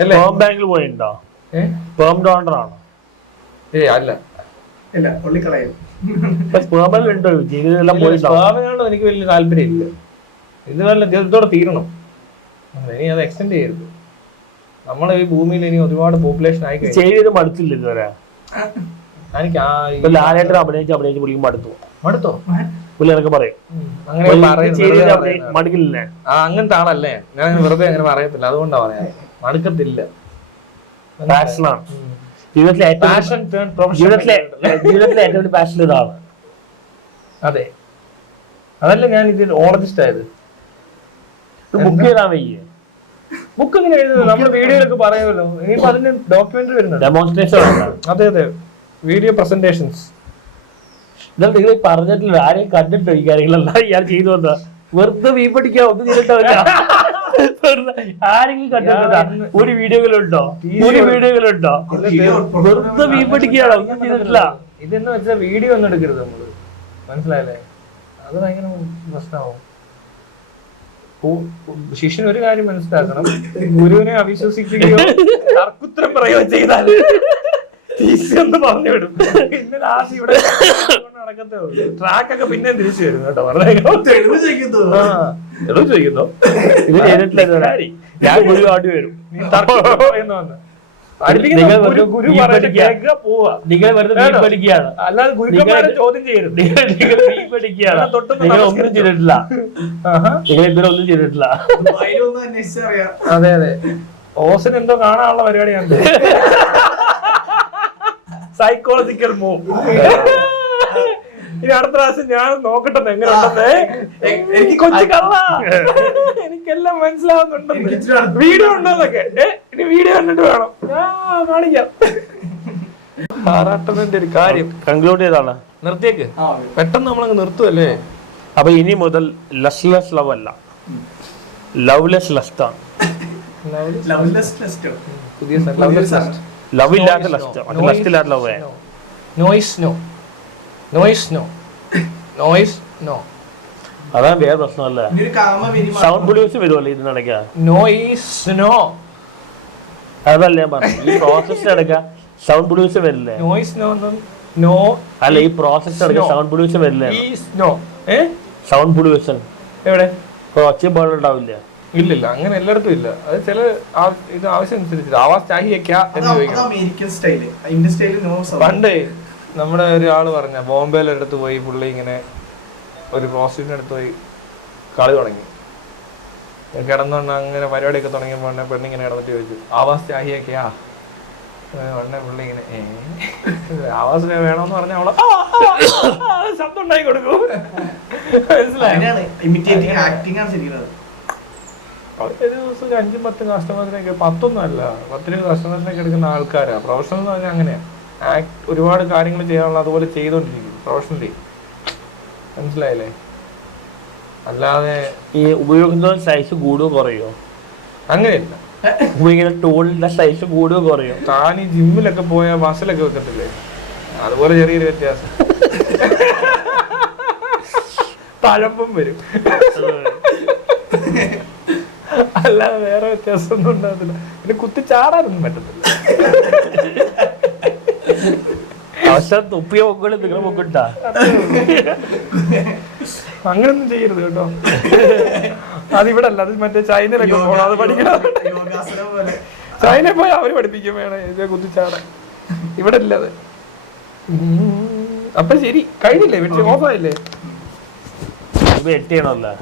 Sperm ബാങ്കിൽ പോയിണ്ടോ? Sperm donor ആണോ? അല്ല സ്പേമിലുണ്ടോ ജീവിതം പോയിട്ടോ? സ്പേമിനോട് എനിക്ക് വലിയ താല്പര്യമില്ല. ഇത് വല്ല ഇതോടെ തീരണം, ഇനി അത് എക്സ്റ്റെൻഡ് ചെയ്യരുത്. നമ്മളെ ഈ ഭൂമിയിൽ ഇനി ഒരുപാട് പോപ്പുലേഷൻ ആയി ചെയ്ത് മടുത്തില്ല ഇതുവരെ. എനിക്ക് ലാലേട്ടൻ അഭിനയിച്ച് വിളിക്കും മടുത്തോ പിള്ളേരൊക്കെ പറയും മടുക്കില്ലേ? അങ്ങനത്തെ ആളല്ലേ ഞാൻ, വെറുതെ അങ്ങനെ പറയത്തില്ല, അതുകൊണ്ടാ പറയാ മടുക്കത്തില്ല. പാഷനാണ് ജീവിതത്തിലെ ഏറ്റവും വലിയ പാഷൻ ഇതാണ്. അതെ, അതല്ല ഞാൻ ഇതിൽ ഓളജിസ്റ്റ് ആയത്. ബുക്ക് ചെയ്താൽ വയ്യേ? ബുക്ക് എങ്ങനെ എഴുതുന്നത്? നമ്മുടെ വീഡിയോയിലൊക്കെ പറയുമല്ലോ, ഇനിയിപ്പോ അതിന് ഡോക്യുമെന്ററി വരുന്നുണ്ട്. ഡെമോൺസ്ട്രേഷൻ. അതെ അതെ, വീഡിയോ പ്രസന്റേഷൻസ്. എന്നാൽ നിങ്ങൾ പറഞ്ഞിട്ടില്ല, ആരെയും കണ്ടിട്ടോ ഈ കാര്യങ്ങളെല്ലാം ഇയാൾ ചെയ്തു വന്ന? വെറുതെ വീ പഠിക്കാൻ ഒന്നും ചെയ്തിട്ടില്ല. ആരെങ്കിലും കണ്ടിട്ടുണ്ടോ? ഒരു വീഡിയോകളുണ്ടോ? വെറുതെ വീ പഠിക്കുകയാണോ? ഒന്നും ചെയ്തിട്ടില്ല. ഇതെന്ന് വെച്ചാൽ വീഡിയോ ഒന്നും എടുക്കരുത് നമ്മള്, മനസ്സിലായല്ലേ? അത് ഭയങ്കര പ്രശ്നമാവും. ശിഷ്യൻ ഒരു കാര്യം മനസ്സിലാക്കണം, ഗുരുവിനെ അവിശ്വസിക്കുകയോ തർക്കുത്തരം പറയുകയോ ചെയ്താൽ എന്ന് പറഞ്ഞു വിടും. പിന്നെ ലാസ്റ്റ് ഇവിടെ നടക്കത്തേ ഉള്ളൂ. ട്രാക്കൊക്കെ പിന്നെ തിരിച്ചു വരും കേട്ടോ. തെളിവ് ചോദിക്കുന്നോ? ഇത് ചെയ്തിട്ടില്ല. ഞാൻ ഗുരു ആട്ടി വരും. നീ തർക്കം പറയുന്ന വന്ന് നിങ്ങൾ വെറുതെ പഠിക്കുകയാണ്, അല്ലാതെ ഗുരുക്കന്മാരെ ചോദ്യം ചെയ്യരുത്. നിങ്ങൾ ഒന്നും ചെയ്തിട്ടില്ല. നിങ്ങൾ ഇതൊന്നും ചെയ്തിട്ടില്ല. അതെ അതെ, ഓസിന് എന്തോ കാണാനുള്ള പരിപാടിയാണ്. Psychological move. ഇനി അടുത്ത പ്രാവശ്യം ഞാൻ നോക്കട്ടെ എങ്ങനെ ഉണ്ടെന്നേ. എനിക്ക് കൊച്ചു കള്ള, എനിക്കെല്ലാം മനസ്സിലാവുന്നുണ്ടെന്ന്. വീഡിയോ ഉണ്ടോന്നൊക്കെ ഇനി വീഡിയോ കണ്ടിട്ട് വേണം കാണിക്കാം. ആറാട്ടന്റെ ഒരു കാര്യം കൺക്ലൂഡ് ചെയ്താണ്. നിർത്തിയേക്ക്, പെട്ടെന്ന് നമ്മളങ്ങ് നിർത്തുവല്ലേ. അപ്പൊ ഇനി മുതൽ ലെസ്ലെസ് ലവ് അല്ല, ലവ്ലെസ് ലസ്റ്റ് ആണ്. പുതിയ ലവ് ഇല്ലാത്ത ലസ്റ്റ്, ലസ്റ്റ് ഇല്ലാത്ത love. Noise no, noise no, noise no. അതാണ് വേറെ പ്രശ്നമല്ലേ. സൗണ്ട് പൊല്യൂഷൻ വരുമല്ലോ ഇതിനിടയ്ക്ക്. നോയ്സ് നോ, അതല്ലേ ഞാൻ പറഞ്ഞു. ഈ പ്രോസസ് എടുക്കാം സൗണ്ട് പൊല്യൂഷൻ വരില്ലേ? നോയ്സ് നോ നോ അല്ല, ഈ പ്രോസസ് എടുക്കാം സൗണ്ട് പൊല്യൂഷൻ വരില്ലേ? സൗണ്ട് പൊല്യൂഷൻ എവിടെ? ഒച്ച പാടുണ്ടാവില്ല. ഇല്ലില്ല, അങ്ങനെ എല്ലായിടത്തും ഇല്ല. അത് ചില ഇത് ആവശ്യം അനുസരിച്ച് ആവാസ് ചാഹിയൊക്കെയാ എന്ന് ചോദിക്കാം. പണ്ടേ നമ്മുടെ ഒരാള് പറഞ്ഞ ബോംബെയിലടുത്ത് പോയി പുള്ളി ഇങ്ങനെ ഒരു പ്രോസ്റ്റിറ്റ്യൂട്ടിന്റെ അടുത്ത് പോയി കളി തുടങ്ങി. കിടന്നുകൊണ്ട് അങ്ങനെ പരിപാടിയൊക്കെ തുടങ്ങിയപ്പോൾ പെണ്ണിങ്ങനെ കിടന്നിട്ട് ചോദിച്ചു ആവാസ് ചാഹിയൊക്കെയാ. പുള്ളി ഇങ്ങനെ ആവാസിനെ വേണമെന്ന് പറഞ്ഞ അവളെ ശബ്ദം ഉണ്ടാക്കി കൊടുക്കും. ഒരു ദിവസം 5-10 കസ്റ്റമേഴ്സിനൊക്കെ, 10 അല്ല 10 കസ്റ്റമേഴ്സിനൊക്കെ എടുക്കുന്ന ആൾക്കാരാണ്. പ്രൊഫഷണൽ എന്ന് പറഞ്ഞാൽ അങ്ങനെയാ. ഒരുപാട് കാര്യങ്ങൾ ചെയ്യാനുള്ള അതുപോലെ ചെയ്തോണ്ടിരിക്കും പ്രൊഫഷണലി, മനസ്സിലായില്ലേ? അല്ലാതെ ഈ ഉപയോഗിക്കുന്ന സൈസ് കൂടുകയോ കുറയോ? അങ്ങനെയല്ല, ഉപയോഗിക്കുന്ന ടൂളിന്റെ സൈസ് കൂടുകയോ കുറയോ? താൻ ഈ ജിമ്മിലൊക്കെ പോയ മസിലൊക്കെ വെക്കത്തില്ലേ, അതുപോലെ ചെറിയൊരു വ്യത്യാസം. തഴമ്പും വരും, അല്ലാതെ വേറെ വ്യത്യാസം ഒന്നും ഉണ്ടാകത്തില്ല. പിന്നെ കുത്തി ചാടാനൊന്നും പറ്റത്തില്ല. അവസരം തൊപ്പിയ പൊക്കള് നിങ്ങൾ പൊക്കിട്ടാ അങ്ങനൊന്നും ചെയ്യരുത് കേട്ടോ. അതിവിടെ അല്ല, അത് മറ്റേ ചൈനയിലൊക്കെ പോകണം, അത് പഠിക്കണം. ചൈനയിൽ പോയി അവര് പഠിപ്പിക്കും വേണേ ഇത് കുത്തിച്ചാടാൻ. ഇവിടെ ഇല്ല അത്. അപ്പൊ ശരി, കഴിഞ്ഞില്ലേ? ഓഫായില്ലേ? എട്ട് ചെയ്യണമല്ലോ.